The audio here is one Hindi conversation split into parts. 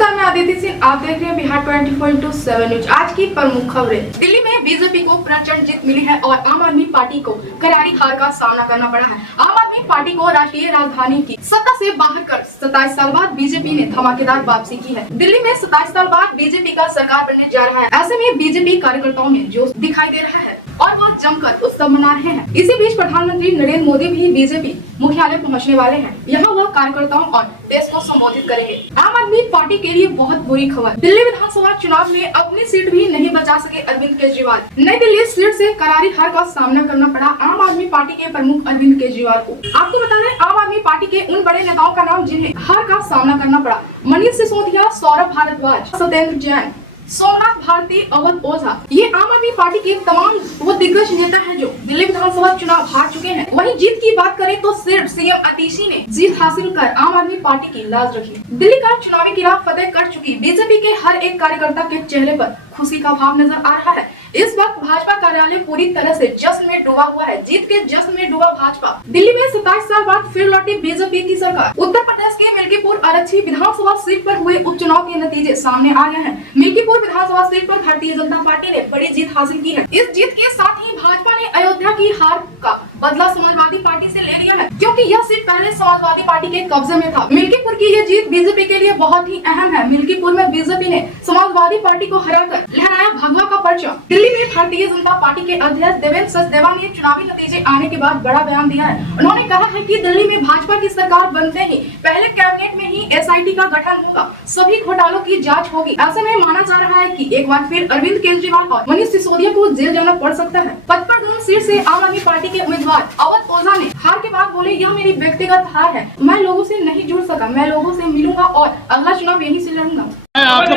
नमस्कार, मैं आदित्य सिंह। आप देख रहे हैं बिहार 24/7 न्यूज। आज की प्रमुख खबरें। दिल्ली में बीजेपी को प्रचंड जीत मिली है और आम आदमी पार्टी को करारी हार का सामना करना पड़ा है। आम आदमी पार्टी को राष्ट्रीय राजधानी की सत्ता से बाहर कर 27 साल बाद बीजेपी ने धमाकेदार वापसी की है। दिल्ली में 27 साल बाद बीजेपी का सरकार बनने जा रहा है। ऐसे में बीजेपी कार्यकर्ताओं में जोश दिखाई दे रहा है और वह जमकर उत्सव मना रहे हैं। इसी बीच प्रधानमंत्री नरेंद्र मोदी भी बीजेपी मुख्यालय पहुंचने वाले हैं। यहाँ वह कार्यकर्ताओं और देश को संबोधित करेंगे। आम आदमी पार्टी के लिए बहुत बुरी खबर। दिल्ली विधानसभा चुनाव में अपनी सीट भी नहीं बचा सके अरविंद केजरीवाल। नई दिल्ली सीट से करारी हार का सामना करना पड़ा आम आदमी पार्टी के प्रमुख अरविंद केजरीवाल को। आपको बता दें, आम आदमी पार्टी के उन बड़े नेताओं का नाम जिन्हें हार का सामना करना पड़ा: मनीष सिसोदिया, सौरभ भारद्वाज, सत्येंद्र जैन, सोमनाथ भारती, अवध ओझा। ये आम आदमी पार्टी के तमाम वो दिग्गज नेता हैं जो दिल्ली विधानसभा चुनाव हार चुके हैं। वहीं जीत की बात करें तो सिर्फ सीएम आतिशी ने जीत हासिल कर आम आदमी पार्टी की लाज रखी। दिल्ली का चुनावी किला फतेह कर चुकी बीजेपी के हर एक कार्यकर्ता के चेहरे पर खुशी का भाव नजर आ रहा है। इस वक्त भाजपा कार्यालय पूरी तरह से जश्न में डूबा हुआ है। जीत के जश्न में डूबा भाजपा। दिल्ली में 27 साल बाद फिर लौटी बीजेपी की सरकार। उत्तर प्रदेश के मिल्कीपुर आरक्षी विधानसभा सीट पर हुए उपचुनाव के नतीजे सामने आ गए हैं। मिल्कीपुर विधानसभा सीट पर भारतीय जनता पार्टी ने बड़ी जीत हासिल की है। इस जीत के साथ ही भाजपा ने अयोध्या की हार का बदला समाजवादी पार्टी से ले लिया है, क्योंकि यह सीट पहले समाजवादी पार्टी के कब्जे में था। मिल्कीपुर की यह जीत बीजेपी के लिए बहुत ही अहम है। मिल्कीपुर में बीजेपी ने समाजवादी पार्टी को हराकर लहराया भगवा का परचम। दिल्ली में भारतीय जनता पार्टी के अध्यक्ष देवेंद्र सचदेवा ने चुनावी नतीजे आने के बाद बड़ा बयान दिया है। उन्होंने कहा है कि दिल्ली में भाजपा की सरकार बनते ही पहले कैबिनेट में ही एसआईटी का गठन होगा, सभी घोटालों की जांच होगी। ऐसे में माना जा रहा है कि एक बार फिर अरविंद केजरीवाल और मनीष सिसोदिया को जेल जाना पड़ सकता है। पचपन सीट से आम आदमी पार्टी के उम्मीदवार अवध ओझा ने हार के बाद बोले, यह मेरी व्यक्तिगत हार है, मैं लोगों से नहीं जुड़ सका, मैं लोगों से मिलूंगा और अगला चुनाव यहीं से लड़ूंगा। आपको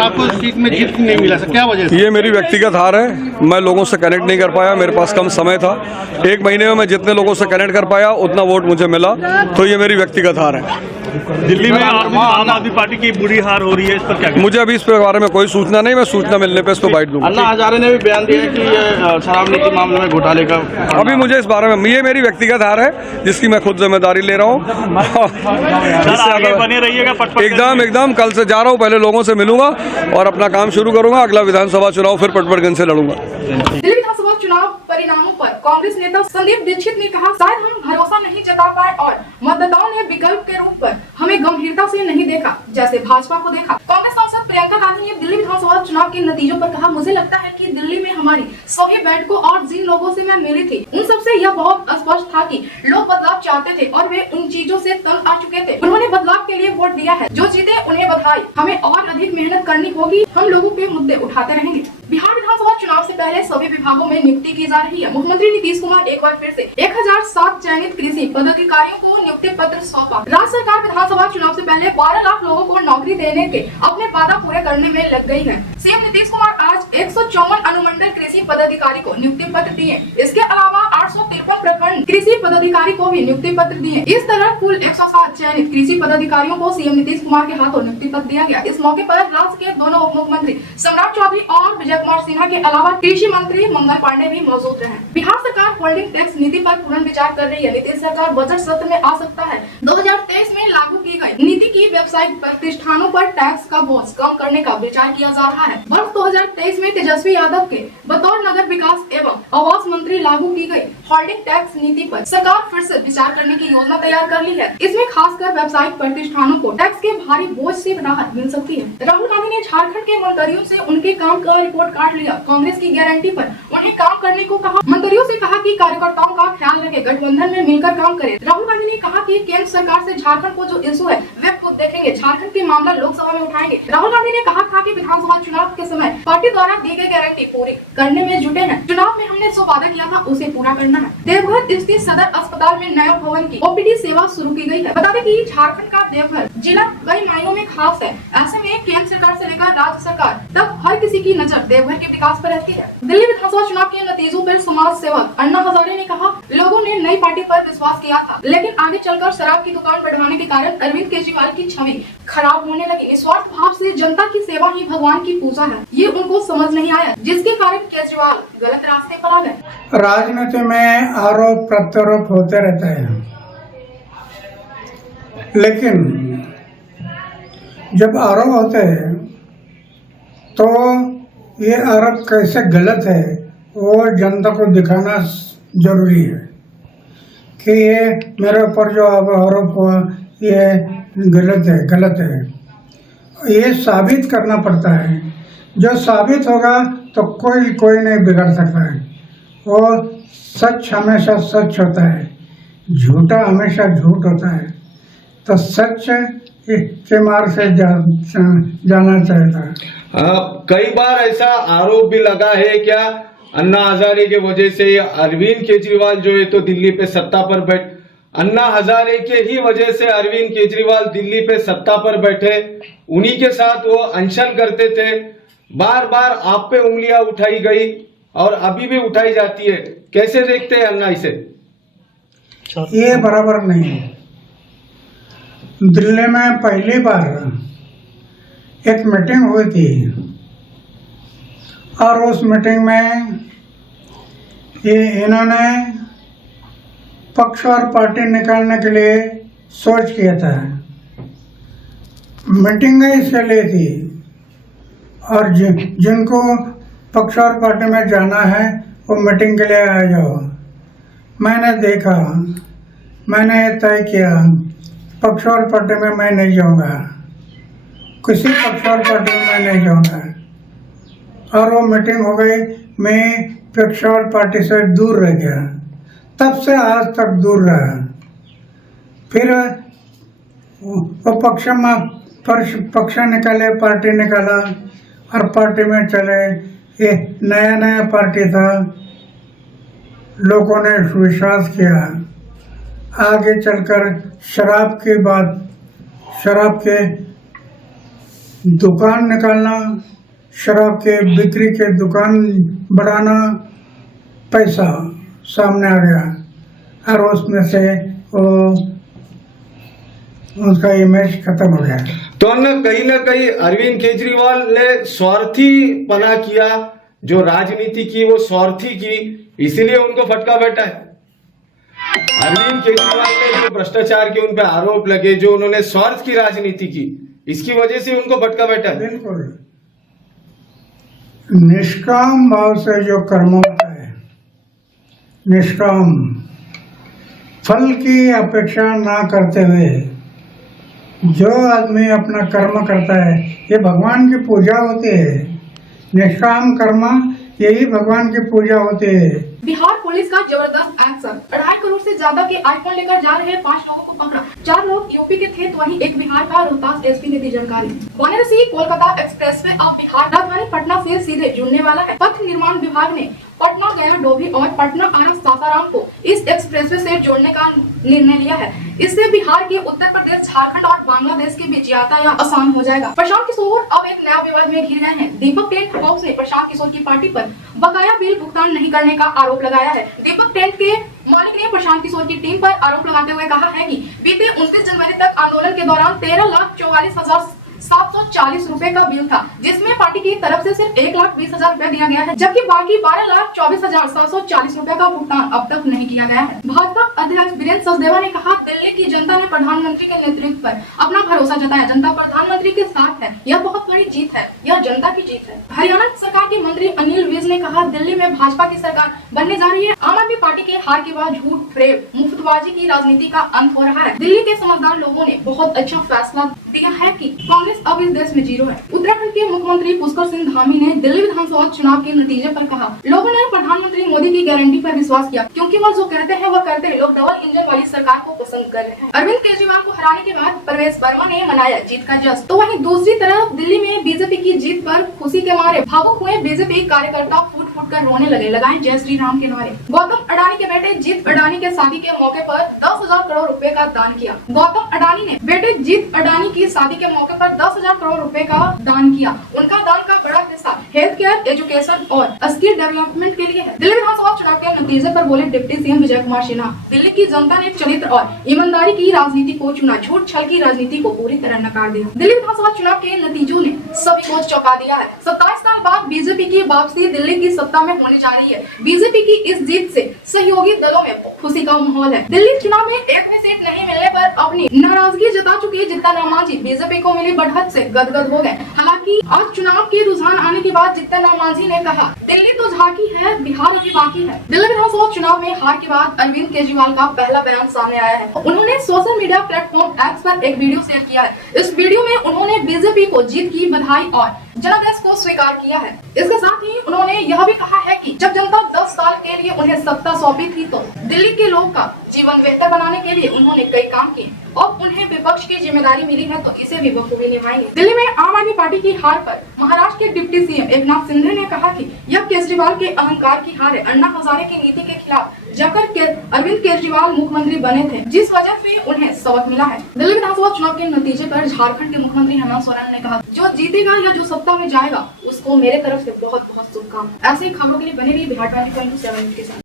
आपको सीट में जीत नहीं मिला, क्या वजह से? ये मेरी व्यक्तिगत हार है। मैं लोगों से कनेक्ट नहीं कर पाया, मेरे पास कम समय था। एक महीने में मैं जितने लोगों से कनेक्ट कर पाया उतना वोट मुझे मिला, तो ये मेरी व्यक्तिगत हार है। दिल्ली में आम आदमी पार्टी की बुरी हार हो रही है, इस पर क्या? मुझे अभी इस बारे में कोई सूचना नहीं, मैं सूचना मिलने पे इसको बाइट दूंगा। अन्ना हजारे ने भी बयान दिया है कि ये शराब नीति मामले में घोटाले का। अभी मुझे इस बारे में, ये मेरी व्यक्तिगत हार है जिसकी मैं खुद जिम्मेदारी ले रहा हूँ। बने रहिएगा। एकदम कल से जा रहा हूँ, पहले लोगों से मिलूंगा और अपना काम शुरू करूंगा। अगला विधानसभा चुनाव फिर पटवर्धन से लड़ूंगा। दिल्ली विधानसभा चुनाव परिणामों पर कांग्रेस नेता संदीप दीक्षित ने कहा, शायद हम भरोसा नहीं जता पाए और मतदाताओं ने विकल्प के रूप पर हमें गंभीरता से नहीं देखा जैसे भाजपा को देखा। कांग्रेस सांसद प्रियंका गांधी ने दिल्ली विधानसभा चुनाव के नतीजों पर कहा, मुझे लगता है कि दिल्ली में हमारी सभी बैठकों और जिन लोगों से मैं मिली थी उन सबसे यह बहुत स्पष्ट था कि लोग बदलाव चाहते थे और वे उन चीजों से तंग आ चुके थे। उन्होंने बदलाव के लिए वोट दिया है। जो जीते उन्हें बधाई। हमें और अधिक मेहनत करनी होगी, हम लोगों के मुद्दे उठाते रहेंगे। बिहार विधानसभा चुनाव से पहले सभी विभागों में नियुक्ति की जा रही है। मुख्यमंत्री नीतीश कुमार एक बार फिर से 1007 चयनित कृषि पदाधिकारियों को नियुक्ति पत्र सौंपा। राज्य सरकार विधानसभा चुनाव से पहले 12 लाख लोगों को नौकरी देने के अपने वादा पूरे करने में लग गई है। सीएम नीतीश कुमार आज 154 अनुमंडल कृषि पदाधिकारी को नियुक्ति पत्र दिए। इसके अलावा 853 प्रखंड कृषि पदाधिकारी को भी नियुक्ति पत्र दिए। इस तरह कुल 107 चयनित कृषि पदाधिकारियों को सीएम नीतीश कुमार के हाथों नियुक्ति पत्र दिया गया। इस मौके पर राज्य के दोनों उप मुख्यमंत्री सम्राट चौधरी और विजय कुमार सिन्हा के अलावा कृषि मंत्री मंगल पांडे भी मौजूद रहे। बिहार सरकार होल्डिंग टैक्स नीति पर पुनर्विचार कर रही है। नीतीश सरकार बजट सत्र में आ सकता है। 2023 में लागू की गई नीति की व्यावसायिक प्रतिष्ठानों पर टैक्स का बोझ कम करने का विचार किया जा रहा है। वर्ष 2023 में तेजस्वी यादव के बतौर नगर विकास एवं आवास मंत्री लागू की गई होल्डिंग टैक्स नीति पर सरकार फिर से विचार करने की योजना तैयार कर ली है। इसमें खासकर व्यावसायिक प्रतिष्ठानों को टैक्स के भारी बोझ से राहत मिल सकती है। राहुल गांधी ने झारखंड के मंत्रियों से उनके काम का रिपोर्ट कार्ड लिया। कांग्रेस की गारंटी पर उन्हें काम करने को कहा। मंत्रियों से कहा कि कार्यकर्ताओं का ख्याल रखें, गठबंधन में मिलकर काम करें। राहुल गांधी ने कहा कि केंद्र सरकार से झारखंड को जो इशू है वे खुद देखेंगे, झारखंड के मामला लोकसभा में उठाएंगे। राहुल गांधी ने कहा था कि विधानसभा चुनाव के समय पार्टी द्वारा दी गई गारंटी पूरी करने में जुटे हैं। चुनाव में हमने जो वादा किया था उसे पूरा करना है। देवघर स्थित सदर अस्पताल में नया भवन की ओपीडी सेवा शुरू की गई है। बता दें कि झारखंड का देवघर जिला कई मायनों में खास है। ऐसे में केंद्र सरकार से लेकर राज्य सरकार तक हर किसी की नजर देवघर के विकास पर रहती है। दिल्ली विधानसभा चुनाव के नतीजों पर समाज सेवक अन्ना हजारे ने कहा, लोगों ने नई पार्टी पर विश्वास किया था, लेकिन आगे चलकर शराब की दुकान बढ़वाने के कारण अरविंद केजरीवाल की छवि खराब होने लगी। निस्वार्थ भाव से जनता की सेवा ही भगवान की पूजा है, ये उनको समझ नहीं आया, जिसके कारण केजरीवाल गलत रास्ते पर आ गए। राजनीति में आरोप प्रत्यारोप होते रहते हैं, लेकिन जब आरोप होते हैं तो ये आरोप कैसे गलत है वो जनता को दिखाना जरूरी है कि ये मेरे ऊपर जो आरोप हुआ ये गलत है। ये साबित करना पड़ता है। जो साबित होगा तो कोई नहीं बिगड़ सकता है। और सच हमेशा सच होता है, झूठा हमेशा झूठ होता है। तो सच के मार्ग से जाना चाहिए। कई बार ऐसा आरोप भी लगा है क्या अन्ना हजारे के वजह से अरविंद केजरीवाल जो है तो दिल्ली पे सत्ता पर अन्ना हजारे के ही वजह से अरविंद केजरीवाल दिल्ली पे सत्ता पर बैठे, उन्हीं के साथ वो अनशन करते थे। बार बार आप पे उंगलियां उठाई गई और अभी भी उठाई जाती है, कैसे देखते हैं अन्ना इसे? ये बराबर नहीं है। दिल्ली में पहली बार एक मीटिंग हुई थी और उस मीटिंग में इन्होंने पक्ष और पार्टी निकालने के लिए सोच किया था। मीटिंग इसके लिए थी और जिनको पक्ष और पार्टी में जाना है वो मीटिंग के लिए आ जाओ। मैंने देखा, मैंने तय किया पक्ष और पार्टी में मैं नहीं जाऊंगा, किसी पक्ष और पार्टी में मैं नहीं जाऊंगा। और वो मीटिंग हो गई, मैं पक्ष और पार्टी से दूर रह गया। तब से आज तक दूर रहा। फिर वो पक्ष निकाले, पार्टी निकाला और पार्टी में चले। ये नया पार्टी था, लोगों ने विश्वास किया। आगे चलकर शराब के दुकान निकालना, शराब के बिक्री के दुकान बढ़ाना, पैसा सामने आ गया और उसमें से वो उनका इमेज खत्म हो गया। तो न कहीं अरविंद केजरीवाल ने स्वार्थी पना किया, जो राजनीति की वो स्वार्थी की, इसीलिए उनको फटका बैठा है। अरविंद केजरीवाल ने जो भ्रष्टाचार के उन पे आरोप लगे, जो उन्होंने स्वार्थ की राजनीति की, इसकी वजह से उनको भटका बैठा है। बिल्कुल निष्काम भाव से जो कर्म होता है, निष्काम फल की अपेक्षा ना करते हुए जो आदमी अपना कर्म करता है, ये भगवान की पूजा होती है। निष्काम कर्म यही भगवान की पूजा होती है। बिहार पुलिस का जबरदस्त एक्शन, 2.5 करोड़ से ज्यादा के आईफोन लेकर जा रहे 5 लोगों को पकड़ा। 4 लोग यूपी के थे तो वहीं एक बिहार का रोहतास एसपी ने दी जानकारी। वाराणसी कोलकाता एक्सप्रेस वे अब बिहार राजधानी पटना से सीधे जुड़ने वाला है। पथ निर्माण विभाग ने पटना गया डोभी और पटना आरा सासाराम को इस एक्सप्रेसवे से जोड़ने का निर्णय लिया है। इससे बिहार के उत्तर प्रदेश, झारखंड और बांग्लादेश के बीच यातायात आसान हो जाएगा। प्रशांत किशोर अब एक नया विवाद में घिर गए हैं। दीपक टेंट हाउस ने प्रशांत किशोर की पार्टी पर बकाया बिल भुगतान नहीं करने का आरोप लगाया है। दीपक टेंट के मालिक ने प्रशांत किशोर की टीम पर आरोप लगाते हुए कहा है कि बीते 29 जनवरी तक आंदोलन के दौरान 13,44,740 रुपए का बिल था, जिसमें पार्टी की तरफ से सिर्फ 1,20,000 रुपए दिया गया है, जबकि बाकी 12,24,740 रुपए का भुगतान अब तक नहीं किया गया है। भाजपा अध्यक्ष वीरेंद्र सचदेवा ने कहा, दिल्ली की जनता ने प्रधानमंत्री के नेतृत्व पर अपना भरोसा जताया। जनता प्रधानमंत्री के साथ है, यह बहुत बड़ी जीत है, यह जनता की जीत है। हरियाणा सरकार के मंत्री अनिल विज ने कहा, दिल्ली में भाजपा की सरकार बनने जा रही है। आम आदमी पार्टी के हार के बाद झूठ, फ्रेब, मुफ्तबाजी की राजनीति का अंत हो रहा है। दिल्ली के समझदार लोगों ने बहुत अच्छा फैसला दिया है कि कांग्रेस अब इस देश में जीरो है। उत्तराखंड के मुख्यमंत्री पुष्कर सिंह धामी ने दिल्ली विधानसभा चुनाव के नतीजे पर कहा, लोगों ने प्रधानमंत्री मोदी की गारंटी पर विश्वास किया, क्योंकि वह जो कहते हैं वह करते हैं। लोग डबल इंजन वाली सरकार को पसंद कर रहे हैं। अरविंद केजरीवाल को हराने के बाद प्रवेश वर्मा ने मनाया जीत का जश्न। तो वहीं दूसरी तरफ दिल्ली में बीजेपी की जीत पर खुशी के मारे भावुक हुए बीजेपी कार्यकर्ता फूट कर रोने लगे, लगाए जय श्री राम के नारे। गौतम अडानी के बेटे जीत अडानी के शादी के मौके पर 10,000 करोड़ रुपए का दान किया। गौतम अडानी ने बेटे जीत अडानी की शादी के मौके पर 10,000 करोड़ रुपए का दान किया। उनका दान का बड़ा हिस्सा हेल्थ केयर, एजुकेशन और स्किल डेवलपमेंट के लिए है। दिल्ली विधानसभा चुनाव के नतीजे पर बोले डिप्टी सीएम विजय कुमार सिन्हा, दिल्ली की जनता ने चरित्र और ईमानदारी की राजनीति को चुना, झूठ छल की राजनीति को पूरी तरह नकार दिया। दिल्ली विधानसभा चुनाव के नतीजों ने सभी को चौंका दिया है। 27 साल बाद बीजेपी की वापसी, दिल्ली की सत्ता में होने जा रही है। बीजेपी की इस जीत से सहयोगी दलों में खुशी का माहौल है। दिल्ली चुनाव में एक भी सीट नहीं मिलने पर अपनी नाराजगी जता चुके जित्तन राम मांझी बीजेपी को मिली बढ़त से गदगद हो गए। हालांकि आज चुनाव के रुझान आने के बाद जित्तन राम मांझी ने कहा, दिल्ली तो झांकी है, बिहार अभी बाकी है। दिल्ली विधानसभा चुनाव में हार के बाद अरविंद केजरीवाल का पहला बयान सामने आया है। उन्होंने सोशल मीडिया प्लेटफॉर्म एक्स पर एक वीडियो शेयर किया है। इस वीडियो में उन्होंने बीजेपी को जीत की बधाई और जनादेश को स्वीकार किया है। इसके साथ ही उन्होंने यह भी कहा है कि जब जनता 10 साल के लिए उन्हें सत्ता सौंपी थी तो दिल्ली के लोगों का जीवन बेहतर बनाने के लिए उन्होंने कई काम किए और उन्हें विपक्ष की जिम्मेदारी मिली है तो इसे भी बखूबी निभाएंगे। दिल्ली में आम आदमी पार्टी की हार पर महाराष्ट्र के डिप्टी सीएम एकनाथ शिंदे ने कहा कि यह केजरीवाल के अहंकार की हार है। अन्ना हजारे की नीति के खिलाफ जाकर अरविंद केजरीवाल मुख्यमंत्री बने थे, जिस वजह से उन्हें सबक मिला है। दिल्ली विधानसभा चुनाव के नतीजे पर झारखंड के मुख्यमंत्री हेमंत सोरेन ने कहा, जो जीतेगा या जो सत्ता में जाएगा उसको मेरे तरफ से बहुत बहुत शुभकामनाएं। ऐसे ही खबरों के लिए बने रहिए बिहार 24/7 के साथ।